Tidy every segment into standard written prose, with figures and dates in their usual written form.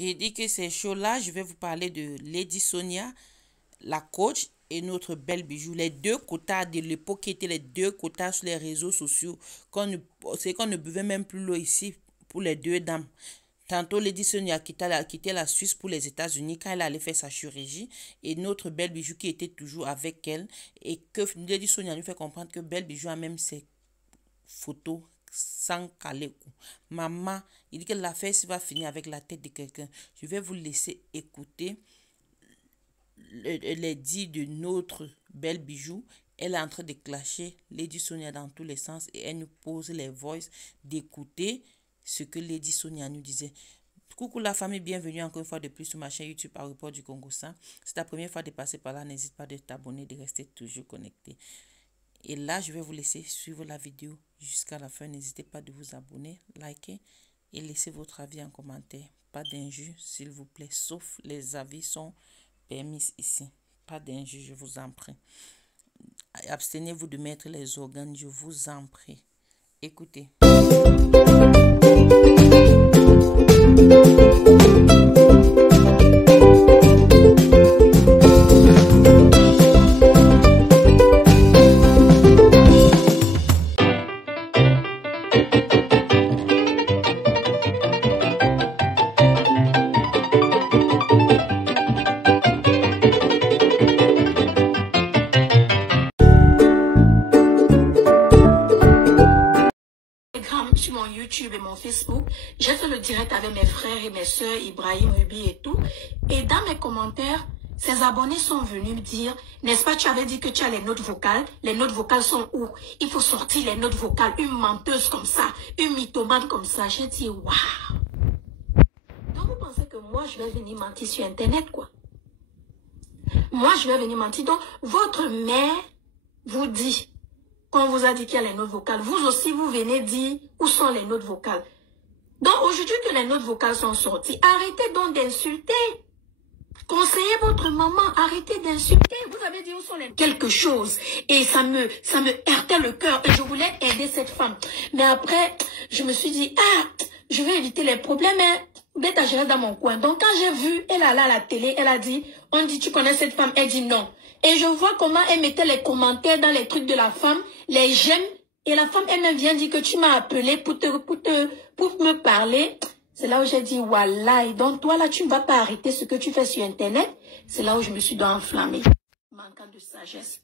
J'ai dit que c'est chaud là. Je vais vous parler de Lady Sonia, la coach, et notre belle bijou. Les deux quotas de l'époque qui étaient les deux quotas sur les réseaux sociaux. C'est qu'on ne buvait même plus l'eau ici pour les deux dames. Tantôt, Lady Sonia a quitté la Suisse pour les États-Unis quand elle allait faire sa chirurgie. Et notre belle bijou qui était toujours avec elle. Et que Lady Sonia nous fait comprendre que belle bijou a même ses photos sans caler. Maman, il dit que l'affaire va finir avec la tête de quelqu'un. Je vais vous laisser écouter les dits de notre belle bijou. Elle est en train de clasher Lady Sonia dans tous les sens et elle nous pose les voices d'écouter ce que Lady Sonia nous disait. Coucou la famille, bienvenue encore une fois de plus sur ma chaîne YouTube Aéroport du Congo. C'est ta première fois de passer par là, n'hésite pas de t'abonner, de rester toujours connecté. Et là, je vais vous laisser suivre la vidéo jusqu'à la fin. N'hésitez pas de vous abonner, liker et laisser votre avis en commentaire. Pas d'injures, s'il vous plaît, sauf les avis sont permis ici. Pas d'injures, je vous en prie. Abstenez-vous de mettre les organes, je vous en prie. Écoutez. Sur mon YouTube et mon Facebook, j'ai fait le direct avec mes frères et mes soeurs, Ibrahim, Ruby et tout. Et dans mes commentaires, ces abonnés sont venus me dire, n'est-ce pas, tu avais dit que tu as les notes vocales. Les notes vocales sont où? Il faut sortir les notes vocales. Une menteuse comme ça, une mythomane comme ça. J'ai dit, waouh. Donc vous pensez que moi, je vais venir mentir sur Internet, quoi? Moi, je vais venir mentir. Donc, votre mère vous dit, quand on vous a dit qu'il y a les notes vocales, vous aussi, vous venez dire où sont les notes vocales. Donc, aujourd'hui que les notes vocales sont sorties, arrêtez donc d'insulter. Conseillez votre maman, arrêtez d'insulter. Vous avez dit où sont les... Quelque chose. Et ça me heurtait le cœur. Et je voulais aider cette femme. Mais après, je me suis dit, je vais éviter les problèmes. D'être à gérer dans mon coin. Donc, quand j'ai vu, elle allait à la télé, elle a dit, on dit, tu connais cette femme? Elle dit non. Et je vois comment elle mettait les commentaires dans les trucs de la femme, les j'aime. Et la femme elle-même vient dire que tu m'as appelé pour me parler. C'est là où j'ai dit, voilà. Et donc toi là, tu ne vas pas arrêter ce que tu fais sur Internet. C'est là où je me suis enflammée. Manquant de sagesse.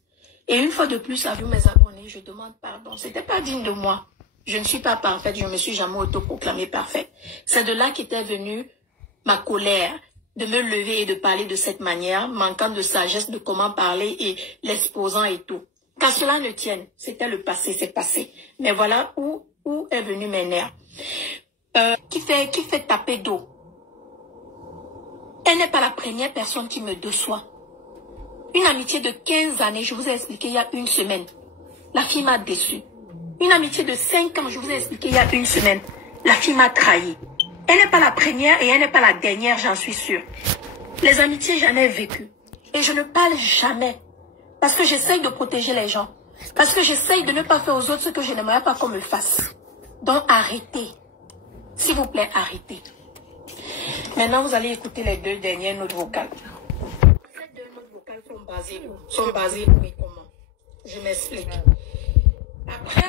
Et une fois de plus, à vous mes abonnés, je demande pardon. C'était pas digne de moi. Je ne suis pas parfaite. Je ne me suis jamais autoproclamée parfaite. C'est de là qu'était venue ma colère. De me lever et de parler de cette manière, manquant de sagesse de comment parler et l'exposant et tout. Qu'à cela ne tienne, c'était le passé, c'est passé. Mais voilà où est venu mes nerfs. Qui fait taper d'eau. Elle n'est pas la première personne qui me déçoit. Une amitié de 15 années, je vous ai expliqué il y a une semaine. La fille m'a déçu. Une amitié de 5 ans, je vous ai expliqué il y a une semaine. La fille m'a trahi. Elle n'est pas la première et elle n'est pas la dernière, j'en suis sûre. Les amitiés, j'en ai vécu. Et je ne parle jamais. Parce que j'essaye de protéger les gens. Parce que j'essaye de ne pas faire aux autres ce que je n'aimerais pas qu'on me fasse. Donc arrêtez. S'il vous plaît, arrêtez. Maintenant, vous allez écouter les deux dernières notes vocales. Ces deux notes vocales sont basées où et comment? Je m'explique. Après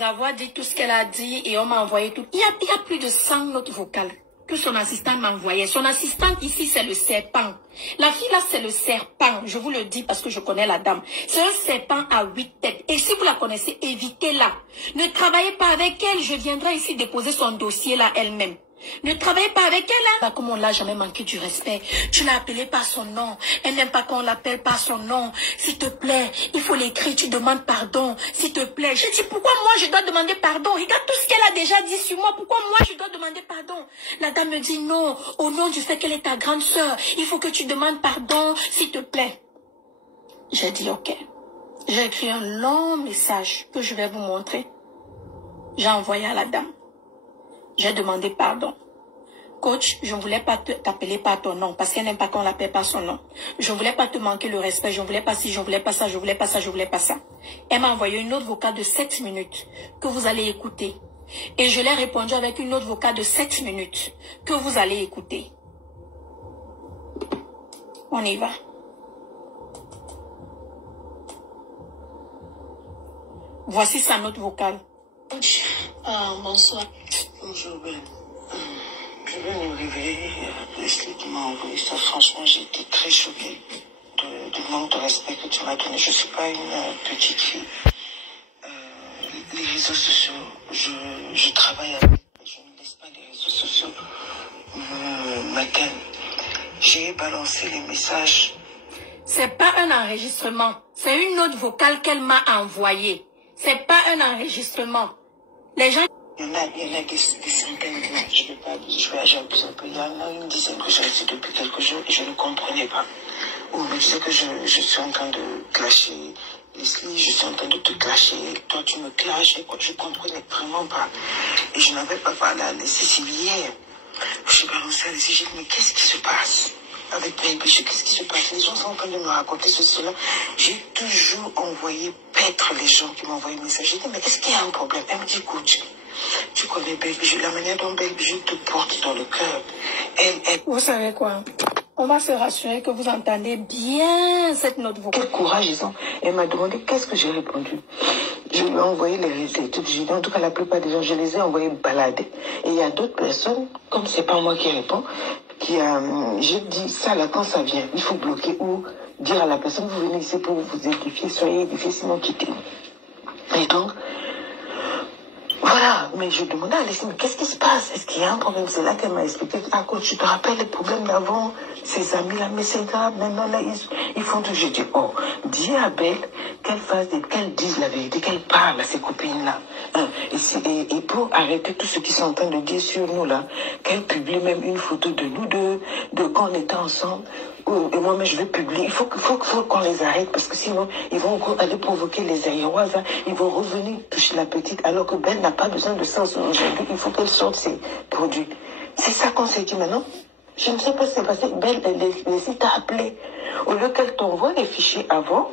avoir dit tout ce qu'elle a dit et on m'a envoyé tout. Il y a plus de 100 notes vocales que son assistante m'a envoyé. Son assistante ici, c'est le serpent. La fille là, c'est le serpent. Je vous le dis parce que je connais la dame. C'est un serpent à 8 têtes. Et si vous la connaissez, évitez-la. Ne travaillez pas avec elle. Je viendrai ici déposer son dossier là elle-même. Ne travaillez pas avec elle, hein. Comme on l'a jamais manqué du respect. Tu l'as appelée par son nom. Elle n'aime pas qu'on l'appelle par son nom. S'il te plaît, il faut l'écrire, tu demandes pardon. S'il te plaît. Je dis, pourquoi moi je dois demander pardon? Regarde tout ce qu'elle a déjà dit sur moi. Pourquoi moi je dois demander pardon? La dame me dit non. Au nom du fait qu'elle est ta grande sœur, il faut que tu demandes pardon, s'il te plaît. J'ai dit ok. J'ai écrit un long message que je vais vous montrer. J'ai envoyé à la dame. J'ai demandé pardon. Coach, je ne voulais pas t'appeler par ton nom parce qu'elle n'aime pas qu'on l'appelle par son nom. Je ne voulais pas te manquer le respect. Je ne voulais pas ci, je ne voulais pas ça, je ne voulais pas ça, je ne voulais pas ça. Elle m'a envoyé une autre vocale de 7 minutes que vous allez écouter. Et je l'ai répondu avec une autre vocale de 7 minutes que vous allez écouter. On y va. Voici sa note vocale. Bonsoir. Bonjour, Ben. Je vais me réveiller. Leslie qui m'a envoyé ça. Franchement, j'ai été très choquée du manque de respect que tu m'as donné. Je ne suis pas une petite fille. Les réseaux sociaux, je travaille avec. Je ne laisse pas les réseaux sociaux m'atteindre. J'ai balancé les messages. C'est pas un enregistrement. C'est une note vocale qu'elle m'a envoyée. C'est pas un enregistrement. Les gens... Il y en a des centaines, non, j'abuse un peu. Il y en a une dizaine que j'ai reçu depuis quelques jours et je ne comprenais pas. Ou me disait que je suis en train de clasher Leslie, je suis en train de te clasher, toi tu me clashes, et quoi, je ne comprenais vraiment pas. Et je n'avais pas parlé à Leslie, c'est hier. Je suis balancée à Leslie, j'ai dit, mais qu'est-ce qui se passe avec Baby? Qu'est-ce qui se passe? Les gens sont en train de me raconter ceci, cela. J'ai toujours envoyé paître les gens qui m'ont envoyé un message. J'ai dit, mais est-ce qu'il y a un problème? Elle me dit, écoute, tu connais Baby, la manière dont Baby te porte dans le cœur. Vous savez quoi? On va se rassurer que vous entendez bien cette note vocale. Quel courage ils ont. Elle m'a demandé qu'est-ce que j'ai répondu. Je lui ai envoyé les résultats. En tout cas, la plupart des gens, je les ai envoyés balader. Et il y a d'autres personnes, comme c'est pas moi qui réponds, j'ai dit ça là quand ça vient. Il faut bloquer ou dire à la personne, vous venez ici pour vous édifier, soyez édifiés, sinon quittez. Et donc, voilà, mais je demandais à Leslie, mais qu'est-ce qui se passe? Est-ce qu'il y a un problème? C'est là qu'elle m'a expliqué, ah, quand tu te rappelles les problèmes d'avant, ces amis-là, mais c'est grave, maintenant là, ils font tout. J'ai dit, oh, dis à Belle qu'elle dise la vérité, qu'elle parle à ses copines-là. Et pour arrêter tout ce qu'ils sont en train de dire sur nous là, qu'elle publie même une photo de nous deux, de quand on était ensemble. Et moi, mais je vais publier. Il faut qu'on les arrête parce que sinon, ils vont aller provoquer les aéroises. Hein. Ils vont revenir toucher la petite alors que Belle n'a pas besoin de ça aujourd'hui. Il faut qu'elle sorte ses produits. C'est ça qu'on s'est dit maintenant. Je ne sais pas ce qui s'est passé. Belle, elle t'a appelé. Au lieu qu'elle t'envoie les fichiers avant,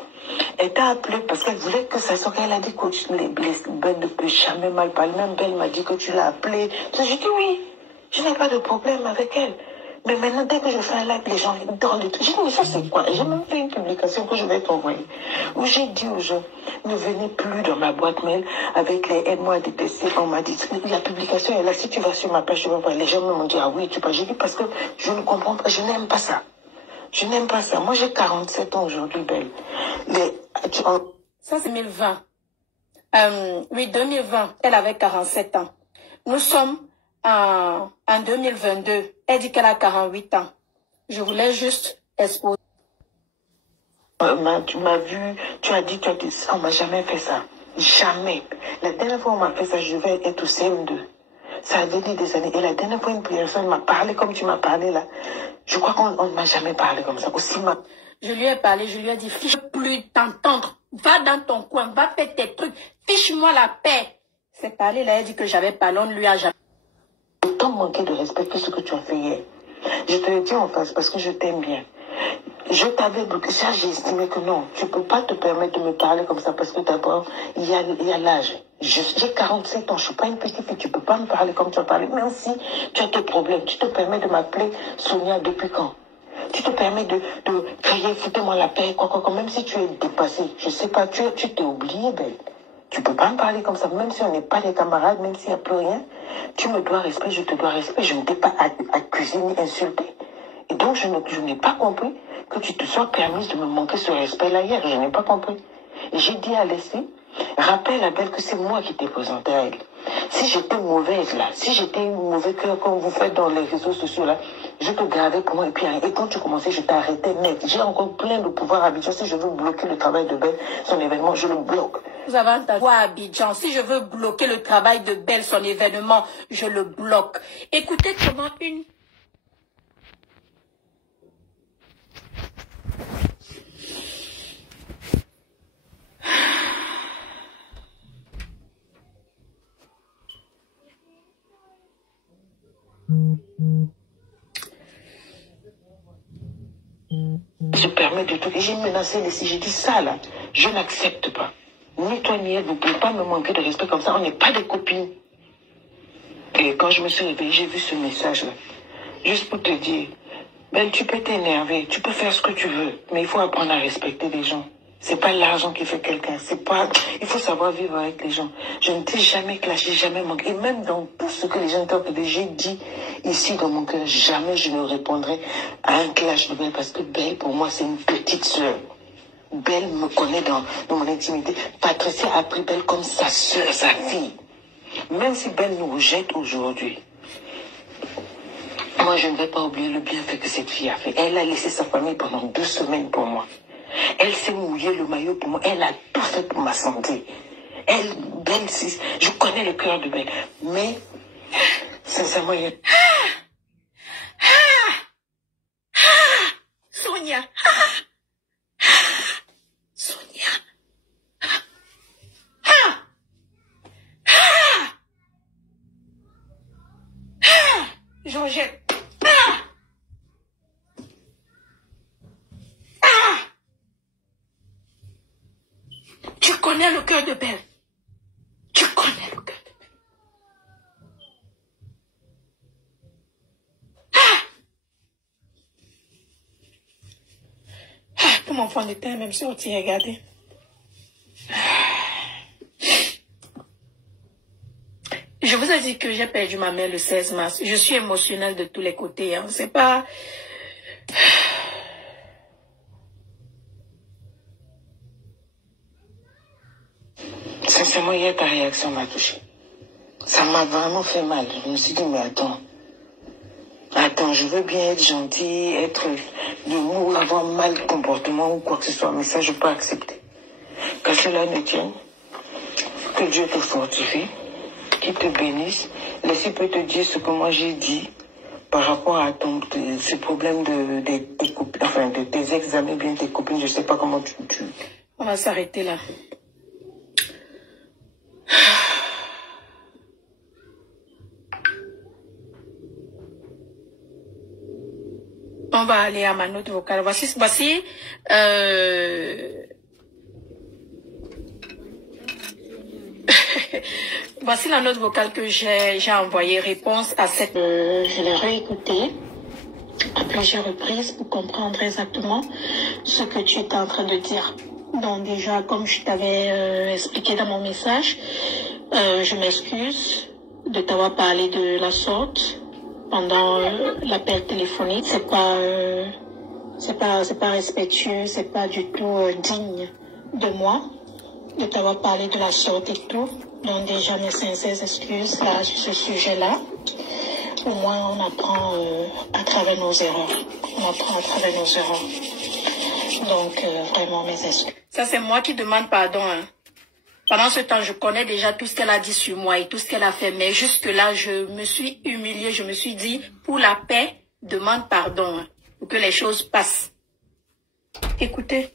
elle t'a appelé parce qu'elle voulait que ça sorte. Elle a dit que Belle ne peut jamais mal parler. Même Belle m'a dit que tu l'as appelée. J'ai dit oui. Je n'ai pas de problème avec elle. Mais maintenant, dès que je fais un live, les gens dans le truc. J'ai dit, mais ça c'est quoi? J'ai même fait une publication que je vais t'envoyer. Où j'ai dit aux gens, ne venez plus dans ma boîte mail avec les aide-moi à détester. On m'a dit, la publication est là. Si tu vas sur ma page, je vais voir. Les gens m'ont dit, ah oui, tu peux. J'ai dit, parce que je ne comprends pas. Je n'aime pas ça. Je n'aime pas ça. Moi, j'ai 47 ans aujourd'hui, Belle. Ça, c'est 2020. Oui, 2020. Elle avait 47 ans. Nous sommes en 2022. Elle dit qu'elle a 48 ans. Je voulais juste exposer. Tu m'as vu, tu as dit, on m'a jamais fait ça. Jamais. La dernière fois on m'a fait ça, je devais être au CM2. Ça a donné des années. Et la dernière fois, une personne m'a parlé comme tu m'as parlé là. Je crois qu'on ne m'a jamais parlé comme ça. Aussi Je lui ai parlé, je lui ai dit, fiche plus t'entendre. Va dans ton coin, va faire tes trucs. Fiche-moi la paix. C'est parlé là, elle dit que j'avais parlé, on ne lui a jamais. Autant manquer de respect que ce que tu as fait hier. Je te le dis en face parce que je t'aime bien. Je t'avais bloqué. Ça, j'ai estimé que non, tu ne peux pas te permettre de me parler comme ça parce que d'abord, il y a l'âge. J'ai 47 ans, je ne suis pas une petite fille, tu ne peux pas me parler comme tu as parlé. Même si tu as tes problèmes, tu te permets de m'appeler Sonia depuis quand? Tu te permets de crier, foutez-moi la paix, quoi, même si tu es dépassé. Je ne sais pas, tu t'es oublié, Belle. Tu ne peux pas me parler comme ça, même si on n'est pas des camarades, même s'il n'y a plus rien. Tu me dois respect, je te dois respect. Je ne t'ai pas accusé ni insulté. Et donc, je n'ai pas compris que tu te sois permise de me manquer ce respect-là hier. Je n'ai pas compris. Et j'ai dit à Leslie, rappelle à Belle que c'est moi qui t'ai présenté à elle. Si j'étais mauvaise là, si j'étais une mauvaise cœur comme vous faites dans les réseaux sociaux là, je te gardais pour moi et quand tu commençais, je t'arrêtais net. J'ai encore plein de pouvoirs à Abidjan. Si je veux bloquer le travail de Belle, son événement, je le bloque. Vous avez entendu à Abidjan, si je veux bloquer le travail de Belle, son événement, je le bloque. Écoutez comment une... Je permets de tout. Et j'ai menacé Leslie, j'ai dit ça là, je n'accepte pas. Ni toi ni elle, vous ne pouvez pas me manquer de respect comme ça, on n'est pas des copines. Et quand je me suis réveillée, j'ai vu ce message là. Juste pour te dire, Ben, tu peux t'énerver, tu peux faire ce que tu veux, mais il faut apprendre à respecter les gens. C'est pas l'argent qui fait quelqu'un, c'est pas... Il faut savoir vivre avec les gens. Je ne t'ai jamais clashé, jamais manqué. Et même dans tout ce que les gens t'ont dit, j'ai dit ici dans mon cœur, jamais je ne répondrai à un clash de Belle, parce que Belle, pour moi, c'est une petite sœur. Belle me connaît dans mon intimité. Patricia a pris Belle comme sa sœur, sa fille. Même si Belle nous rejette aujourd'hui, moi, je ne vais pas oublier le bienfait que cette fille a fait. Elle a laissé sa famille pendant 2 semaines pour moi. Elle s'est mouillée le maillot pour moi. Elle a tout fait pour ma santé. Elle, Belle, je connais le cœur de Belle. Mais, sincèrement, il y a... Sonia. Sonia. Georgette. Tu connais le cœur de Belle. Tu connais le cœur de Belle. Tout mon fond de teint, même si on t'y regardé. Je vous ai dit que j'ai perdu ma mère le 16 mars. Je suis émotionnelle de tous les côtés. Hein. C'est pas... Sincèrement, hier, ta réaction m'a touchée. Ça m'a vraiment fait mal. Je me suis dit, mais attends, je veux bien être gentil, être de ou avoir mal comportement ou quoi que ce soit, mais ça, je peux accepter. Qu'à cela ne tienne, que Dieu te fortifie, qu'il te bénisse. Laissez peut te dire ce que moi j'ai dit par rapport à ce problème de tes copines, enfin, de tes ex-amis, bien tes copines, je sais pas comment tu... On va s'arrêter là. On va aller à ma note vocale. Voici voici la note vocale que j'ai envoyée, réponse à cette... je l'ai réécoutée à plusieurs reprises pour comprendre exactement ce que tu étais en train de dire. Donc déjà, comme je t'avais expliqué dans mon message, je m'excuse de t'avoir parlé de la sorte pendant l'appel téléphonique. C'est pas respectueux, c'est pas du tout digne de moi de t'avoir parlé de la sorte et tout. Donc déjà mes sincères excuses là sur ce sujet-là. Au moins on apprend à travers nos erreurs. On apprend à travers nos erreurs. Donc vraiment mes excuses. Ça c'est moi qui demande pardon. Hein. Pendant ce temps, je connais déjà tout ce qu'elle a dit sur moi et tout ce qu'elle a fait. Mais jusque-là, je me suis humiliée. Je me suis dit, pour la paix, demande pardon. Hein, pour que les choses passent. Écoutez.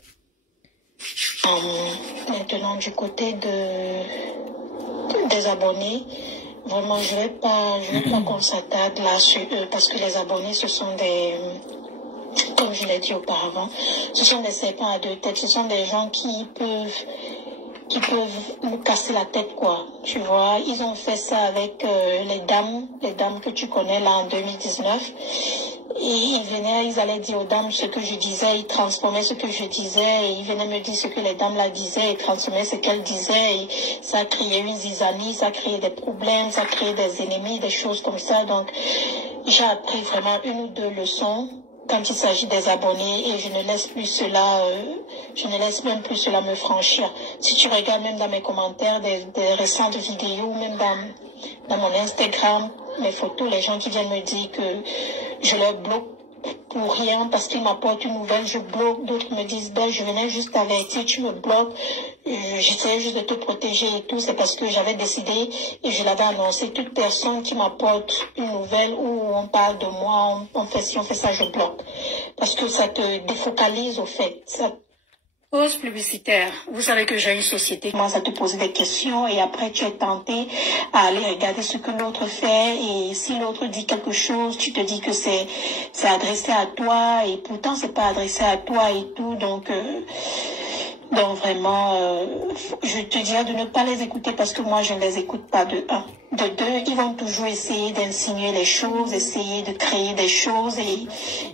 Maintenant, du côté des abonnés, vraiment, je vais pas qu'on s'attarde là sur eux. Parce que les abonnés, ce sont des... Comme je l'ai dit auparavant, ce sont des serpents à 2 têtes. Ce sont des gens qui peuvent nous casser la tête, quoi. Tu vois, ils ont fait ça avec les dames que tu connais là en 2019. Et ils allaient dire aux dames ce que je disais, ils transformaient ce que je disais, et ils venaient me dire ce que les dames là disaient, et transformaient ce qu'elles disaient, et ça a créé une zizanie, ça a créé des problèmes, ça a créé des ennemis, des choses comme ça. Donc, j'ai appris vraiment 1 ou 2 leçons quand il s'agit des abonnés, et je ne laisse même plus cela me franchir. Si tu regardes même dans mes commentaires des récentes vidéos, même dans mon Instagram, mes photos, les gens qui viennent me dire que je leur bloque pour rien parce qu'ils m'apportent une nouvelle, je bloque. D'autres me disent, ben, je venais juste t'avertir, tu me bloques. J'essayais juste de te protéger et tout. C'est parce que j'avais décidé et je l'avais annoncé. Toute personne qui m'apporte une nouvelle où on parle de moi, on fait ci, on fait ça, je bloque. Parce que ça te défocalise au fait. Pause publicitaire. Vous savez que j'ai une société qui commence à te poser des questions et après tu es tenté à aller regarder ce que l'autre fait et si l'autre dit quelque chose, tu te dis que c'est adressé à toi et pourtant c'est pas adressé à toi et tout. Donc Donc vraiment, je te dirais de ne pas les écouter parce que moi, je ne les écoute pas de un. De deux, ils vont toujours essayer d'insinuer les choses, essayer de créer des choses et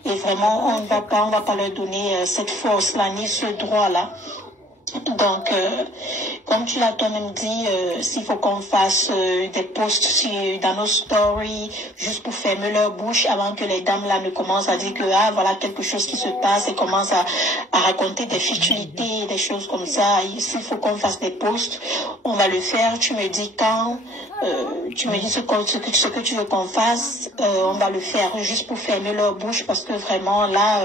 vraiment, on ne va pas leur donner cette force-là, ni ce droit-là. Donc, comme tu l'as toi-même dit, s'il faut qu'on fasse des posts dans nos stories, juste pour fermer leur bouche avant que les dames là ne commencent à dire que ah voilà quelque chose qui se passe et commencent à raconter des futilités, des choses comme ça. S'il faut qu'on fasse des posts, on va le faire. Tu me dis quand, tu me dis ce que tu veux qu'on fasse, on va le faire juste pour fermer leur bouche parce que vraiment là,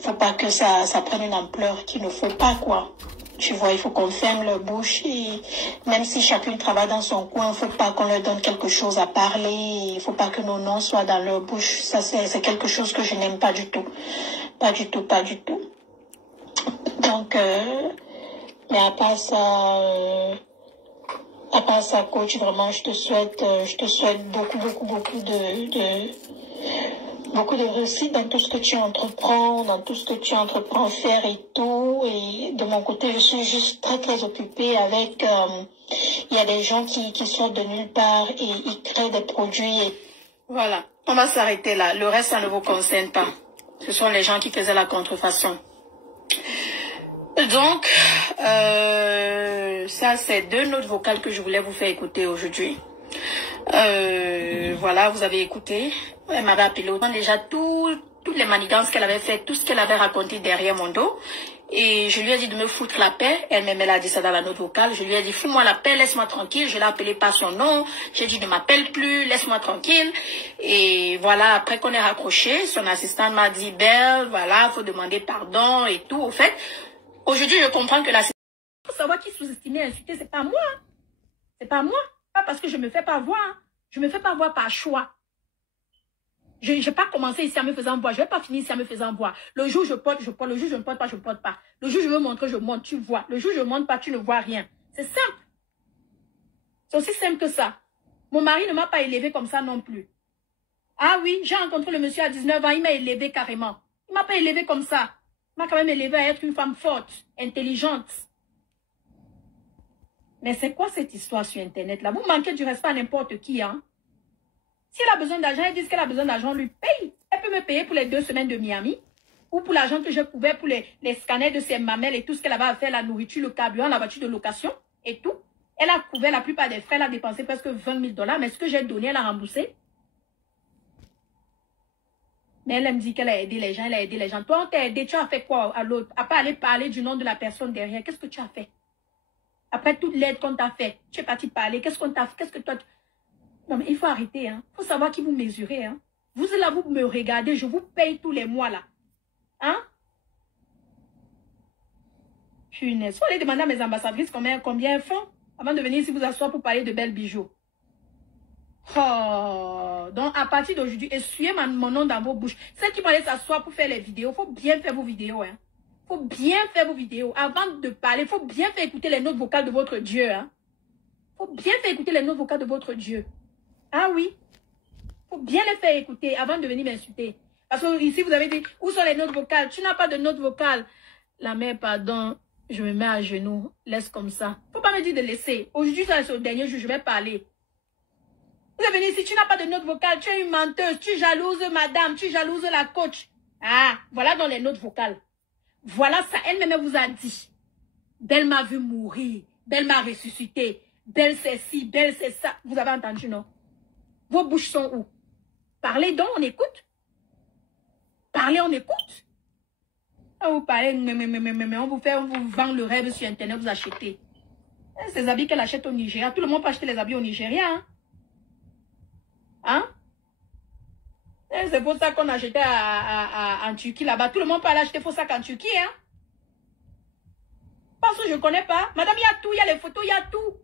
faut pas que ça prenne une ampleur qu'il ne faut pas, quoi. Tu vois, il faut qu'on ferme leur bouche et même si chacune travaille dans son coin, il faut pas qu'on leur donne quelque chose à parler, il faut pas que nos noms soient dans leur bouche. Ça, c'est quelque chose que je n'aime pas du tout. Pas du tout, pas du tout. Donc, mais à part ça, coach, vraiment, je te souhaite beaucoup de réussite dans tout ce que tu entreprends, faire et tout. Et de mon côté, je suis juste très occupée avec... il y a des gens qui sortent de nulle part et ils créent des produits. Et... Voilà, on va s'arrêter là. Le reste, ça ne vous concerne pas. Ce sont les gens qui faisaient la contrefaçon. Donc, ça, c'est 2 notes vocales que je voulais vous faire écouter aujourd'hui. Voilà, vous avez écouté. Elle m'avait appelé autant déjà toutes les manigances qu'elle avait fait, tout ce qu'elle avait raconté derrière mon dos. Et je lui ai dit de me foutre la paix. Elle-même, elle a dit ça dans la note vocale. Je lui ai dit, fous-moi la paix, laisse-moi tranquille. Je l'ai appelé par son nom. J'ai dit, ne m'appelle plus, laisse-moi tranquille. Et voilà, après qu'on ait raccroché, son assistante m'a dit, Belle, voilà, faut demander pardon et tout. Au fait, aujourd'hui, je comprends que l'assistante... Faut savoir qui sous-estimait, insulter, c'est pas moi. C'est pas moi. Pas parce que je me fais pas voir. Je me fais pas voir par choix. Je n'ai pas commencé ici en me faisant voir. Je ne vais pas finir ici en me faisant voir. Le jour où je porte, je porte. Le jour où je ne porte pas, je ne porte pas. Le jour où je veux montrer, je montre, tu vois. Le jour où je ne montre pas, tu ne vois rien. C'est simple. C'est aussi simple que ça. Mon mari ne m'a pas élevé comme ça non plus. Ah oui, j'ai rencontré le monsieur à 19 ans, il m'a élevé carrément. Il ne m'a pas élevé comme ça. Il m'a quand même élevé à être une femme forte, intelligente. Mais c'est quoi cette histoire sur Internet là? Vous manquez du respect à n'importe qui, hein? Si elle a besoin d'argent, elle dit qu'elle a besoin d'argent, on lui paye. Elle peut me payer pour les 2 semaines de Miami. Ou pour l'argent que je pouvais pour les scanners de ses mamelles et tout ce qu'elle avait à faire, la nourriture, le carburant, la voiture de location et tout. Elle a couvert la plupart des frais, elle a dépensé presque 20 000 $. Mais ce que j'ai donné, elle a remboursé. Mais elle me dit qu'elle a aidé les gens, elle a aidé les gens. Toi, on t'a aidé, tu as fait quoi à l'autre? À part aller parler du nom de la personne derrière, qu'est-ce que tu as fait? Après toute l'aide qu'on t'a fait, tu es parti parler, qu'est-ce qu'on t'a fait? Qu'est-ce que toi... Non, mais il faut arrêter, hein. Il faut savoir qui vous mesurez, hein. Vous êtes là, vous me regardez, je vous paye tous les mois, là. Hein? Punaise. Faut aller demander à mes ambassadrices combien elles font avant de venir ici vous asseoir pour parler de belles bijoux. Oh. Donc, à partir d'aujourd'hui, essuyez mon nom dans vos bouches. Celles qui vont aller s'asseoir pour faire les vidéos, il faut bien faire vos vidéos, hein. Il faut bien faire vos vidéos. Avant de parler, il faut bien faire écouter les notes vocales de votre Dieu, hein. Il faut bien faire écouter les notes vocales de votre Dieu. Ah oui, il faut bien les faire écouter avant de venir m'insulter. Parce que ici, vous avez dit, où sont les notes vocales? Tu n'as pas de notes vocales. La mère, pardon, je me mets à genoux. Laisse comme ça. Il ne faut pas me dire de laisser. Aujourd'hui, c'est au dernier jour, je vais parler. Vous êtes venu ici, tu n'as pas de notes vocales. Tu es une menteuse. Tu jalouses madame. Tu jalouses la coach. Ah, voilà dans les notes vocales. Voilà ça. Elle-même vous a dit. Belle m'a vu mourir. Belle m'a ressuscité. Belle c'est ci, belle c'est ça. Vous avez entendu, non? Vos bouches sont où? Parlez donc, on écoute. Parlez, on écoute. Ah, vous parlez, on vous vend le rêve sur Internet, vous achetez. Ces habits qu'elle achète au Nigeria, tout le monde peut acheter les habits au Nigeria. Hein? Hein? C'est pour ça qu'on achetait en Turquie là-bas. Tout le monde peut aller acheter faux sacs en Turquie. Hein? Parce que je ne connais pas. Madame, il y a tout, il y a les photos, il y a tout.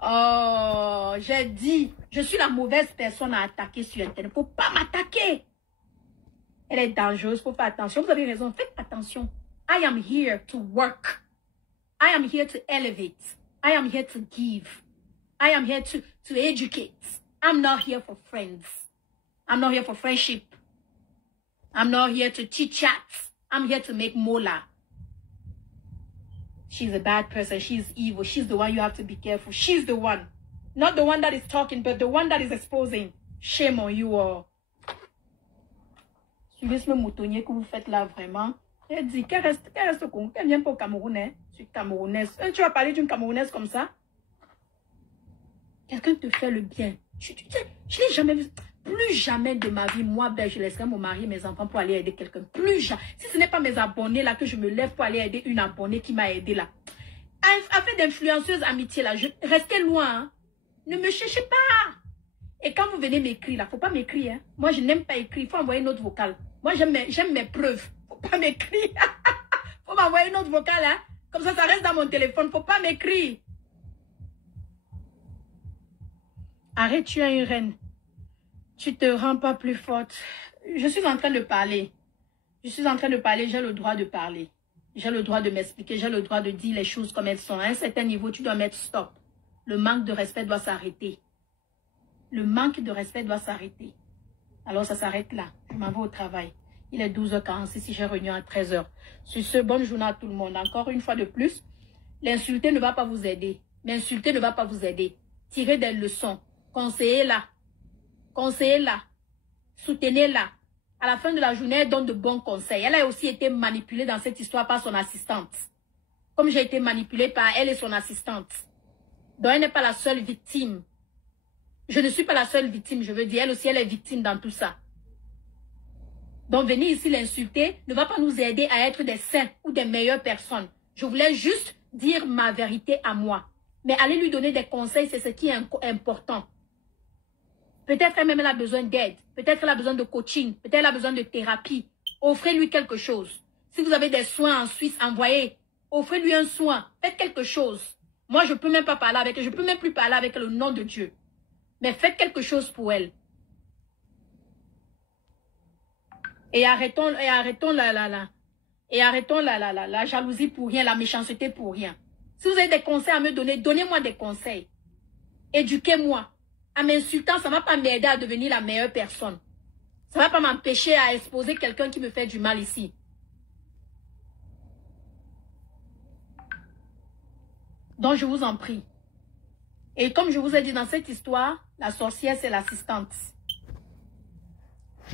Oh, j'ai dit, je suis la mauvaise personne à attaquer sur Internet. Il ne faut pas m'attaquer. Elle est dangereuse, il faut faire attention. Vous avez raison, faites attention. I am here to work. I am here to elevate. I am here to give. I am here to educate. I'm not here for friends. I'm not here for friendship. I'm not here to chit-chat. I'm here to make mola. she's a bad person, she's evil, she's the one you have to be careful, she's the one. Not the one that is talking, but the one that is exposing. Shame on you all. Suivez ce moutonnier que vous faites là vraiment. Elle dit qu'elle reste au Congo, qu'elle vient pas au Cameroun. Hein? Je suis camerounaise. Tu vas parler d'une camerounaise comme ça? Quelqu'un te fait le bien. Je n'ai jamais vu. Plus jamais de ma vie, moi, ben, je laisserai mon mari et mes enfants pour aller aider quelqu'un. Plus jamais. Si ce n'est pas mes abonnés là que je me lève pour aller aider une abonnée qui m'a aidé là. Affaire d'influenceuse amitié là, restez loin. Hein? Ne me cherchez pas. Et quand vous venez m'écrire là, faut pas m'écrire. Hein? Moi, je n'aime pas écrire. Il faut envoyer une autre vocale. Moi, j'aime mes preuves. Faut pas m'écrire. Faut m'envoyer une autre vocale. Hein? Comme ça reste dans mon téléphone. Faut pas m'écrire. Arrête, tu es une reine. Tu te rends pas plus forte. Je suis en train de parler. Je suis en train de parler. J'ai le droit de parler. J'ai le droit de m'expliquer. J'ai le droit de dire les choses comme elles sont. À un certain niveau, tu dois mettre stop. Le manque de respect doit s'arrêter. Le manque de respect doit s'arrêter. Alors, ça s'arrête là. Je m'en vais au travail. Il est 12h46 si j'ai réunion à 13h. Sur ce, bonne journée à tout le monde. Encore une fois de plus, l'insulter ne va pas vous aider. M'insulter ne va pas vous aider. Tirez des leçons. Conseillez-la. Conseillez-la. Soutenez-la. À la fin de la journée, elle donne de bons conseils. Elle a aussi été manipulée dans cette histoire par son assistante. Comme j'ai été manipulée par elle et son assistante. Donc, elle n'est pas la seule victime. Je ne suis pas la seule victime, je veux dire. Elle aussi, elle est victime dans tout ça. Donc, venir ici l'insulter ne va pas nous aider à être des saints ou des meilleures personnes. Je voulais juste dire ma vérité à moi. Mais aller lui donner des conseils, c'est ce qui est important. Peut-être elle-même elle a besoin d'aide. Peut-être elle a besoin de coaching. Peut-être elle a besoin de thérapie. Offrez-lui quelque chose. Si vous avez des soins en Suisse, envoyez. Offrez-lui un soin. Faites quelque chose. Moi, je ne peux même pas parler avec elle. Je ne peux même plus parler avec le nom de Dieu. Mais faites quelque chose pour elle. Et arrêtons la jalousie pour rien, la méchanceté pour rien. Si vous avez des conseils à me donner, donnez-moi des conseils. Éduquez-moi. En m'insultant, ça ne va pas m'aider à devenir la meilleure personne. Ça ne va pas m'empêcher à exposer quelqu'un qui me fait du mal ici. Donc, je vous en prie. Et comme je vous ai dit dans cette histoire, la sorcière, c'est l'assistante.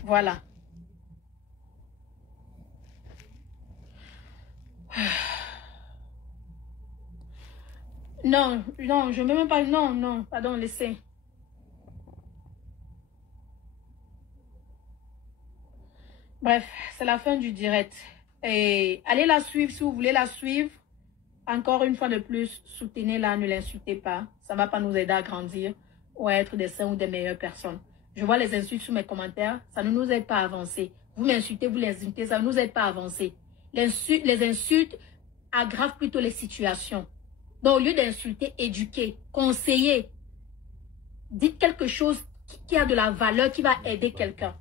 Voilà. Non, je ne veux même pas... Non, pardon, laissez. Bref, c'est la fin du direct. Et allez la suivre si vous voulez la suivre. Encore une fois de plus, soutenez-la, ne l'insultez pas. Ça ne va pas nous aider à grandir ou à être des saints ou des meilleures personnes. Je vois les insultes sous mes commentaires, ça ne nous aide pas à avancer. Vous m'insultez, vous les insultez, ça ne nous aide pas à avancer. Les insultes aggravent plutôt les situations. Donc, au lieu d'insulter, éduquez, conseillez. Dites quelque chose qui a de la valeur, qui va aider quelqu'un.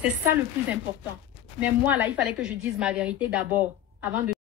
C'est ça le plus important. Mais moi, là, il fallait que je dise ma vérité d'abord, avant de